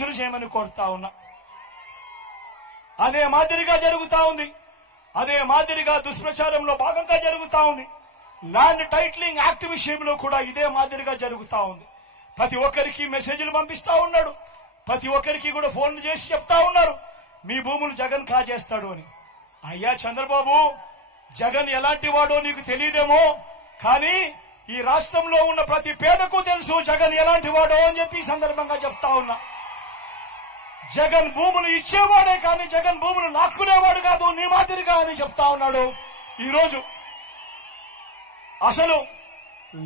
ఆలోచన చేయమని కోరుతా ఉన్నా. అదే మాదిరిగా జరుగుతా ఉంది, అదే మాదిరిగా దుష్ప్రచారంలో భాగంగా జరుగుతా ఉంది. ల్యాండ్ టైటిలింగ్ యాక్ట్ విషయంలో కూడా ఇదే మాదిరిగా జరుగుతా ఉంది. ప్రతి ఒక్కరికి మెసేజ్లు పంపిస్తా ఉన్నాడు, ప్రతి ఒక్కరికి కూడా ఫోన్లు చేసి చెప్తా ఉన్నారు మీ భూములు జగన్ కాజేస్తాడు అని. అయ్యా చంద్రబాబు, జగన్ ఎలాంటి వాడో నీకు తెలియదేమో, కానీ ఈ రాష్ట్రంలో ఉన్న ప్రతి పేదకు తెలుసు జగన్ ఎలాంటి వాడో అని చెప్పి ఈ సందర్భంగా చెప్తా ఉన్నా. జగన్ భూములు ఇచ్చేవాడే కానీ జగన్ భూములు లాక్కునేవాడు కాదు నీ మాదిరిగా అని చెప్తా ఉన్నాడు. ఈరోజు అసలు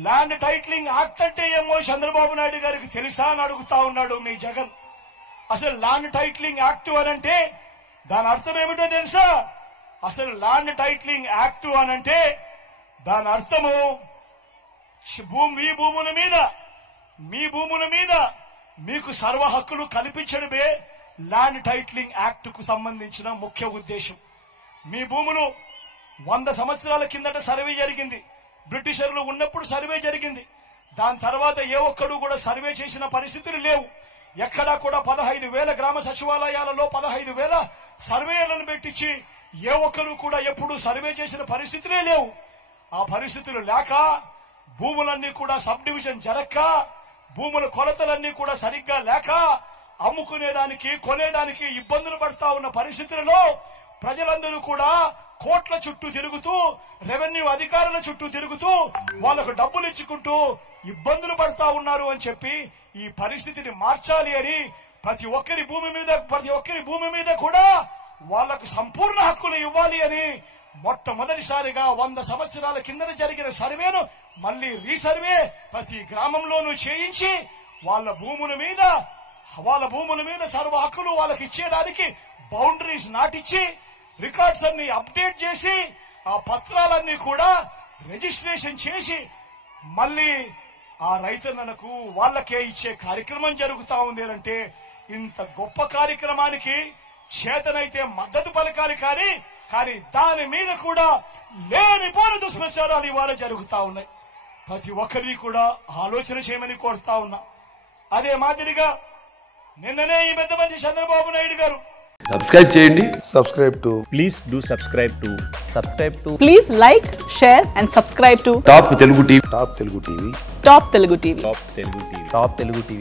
ల్యాండ్ టైటిలింగ్ యాక్ట్ అంటే ఏమో చంద్రబాబు నాయుడు గారికి తెలుసా అని అడుగుతా ఉన్నాడు మీ జగన్. అసలు ల్యాండ్ టైటిలింగ్ యాక్ట్ అనంటే దాని అర్థం ఏమిటో తెలుసా? అసలు ల్యాండ్ టైటిలింగ్ యాక్ట్ అనంటే దాని అర్థము మీ భూముల మీద మీకు సర్వ హక్కులు కల్పించడమే ల్యాండ్ టైటిలింగ్ యాక్ట్ కు సంబంధించిన ముఖ్య ఉద్దేశం. మీ భూములు 100 సంవత్సరాల కిందట సర్వే జరిగింది, బ్రిటిషర్లు ఉన్నప్పుడు సర్వే జరిగింది. దాని తర్వాత ఏ ఒక్కడు కూడా సర్వే చేసిన పరిస్థితులు లేవు. ఎక్కడా కూడా 15,000 గ్రామ సచివాలయాలలో 15,000 సర్వేలను పెట్టించి ఏ ఒక్కరు కూడా ఎప్పుడు సర్వే చేసిన పరిస్థితులే లేవు. ఆ పరిస్థితులు లేక భూములన్నీ కూడా సబ్ డివిజన్ జరక్క, భూముల కొలతలన్నీ కూడా సరిగ్గా లేక అమ్ముకునేదానికి కొనేదానికి ఇబ్బందులు పడతా ఉన్న పరిస్థితులలో ప్రజలందరూ కూడా కోట్ల చుట్టూ తిరుగుతూ, రెవెన్యూ అధికారుల చుట్టూ తిరుగుతూ వాళ్లకు డబ్బులు ఇచ్చుకుంటూ ఇబ్బందులు పడతా ఉన్నారు అని చెప్పి ఈ పరిస్థితిని మార్చాలి అని ప్రతి ఒక్కరి భూమి మీద కూడా వాళ్లకు సంపూర్ణ హక్కులు ఇవ్వాలి అని మొట్టమొదటిసారిగా 100 సంవత్సరాల కింద జరిగిన సర్వేను మళ్లీ రీసర్వే ప్రతి గ్రామంలోనూ చేయించి వాళ్ళ భూముల మీద సర్వ హక్కులు వాళ్ళకి ఇచ్చేదానికి బౌండరీస్ నాటిచ్చి రికార్డ్స్ అన్ని అప్డేట్ చేసి ఆ పత్రాలన్నీ కూడా రిజిస్ట్రేషన్ చేసి మళ్లీ ఆ రైతన్నలకు వాళ్ళకే ఇచ్చే కార్యక్రమం జరుగుతా ఉంది అంటే ఇంత గొప్ప కార్యక్రమానికి చేతనైతే మద్దతు పలకాలి కానీ దాని మీద కూడా లేనిపోని దుష్ప్రచారాలు ఇవాళ జరుగుతా ఉన్నాయి. ప్రతి ఒక్కరిని కూడా ఆలోచన చేయమని కోరుతా ఉన్నా. అదే మాదిరిగా నిన్ననే ఈ పెద్ద మంచి చంద్రబాబు నాయుడు గారు సబ్స్క్రైబ్ చేయండి. Please do subscribe to. Please like, share and subscribe to top Telugu TV. Top Telugu TV. Top Telugu TV.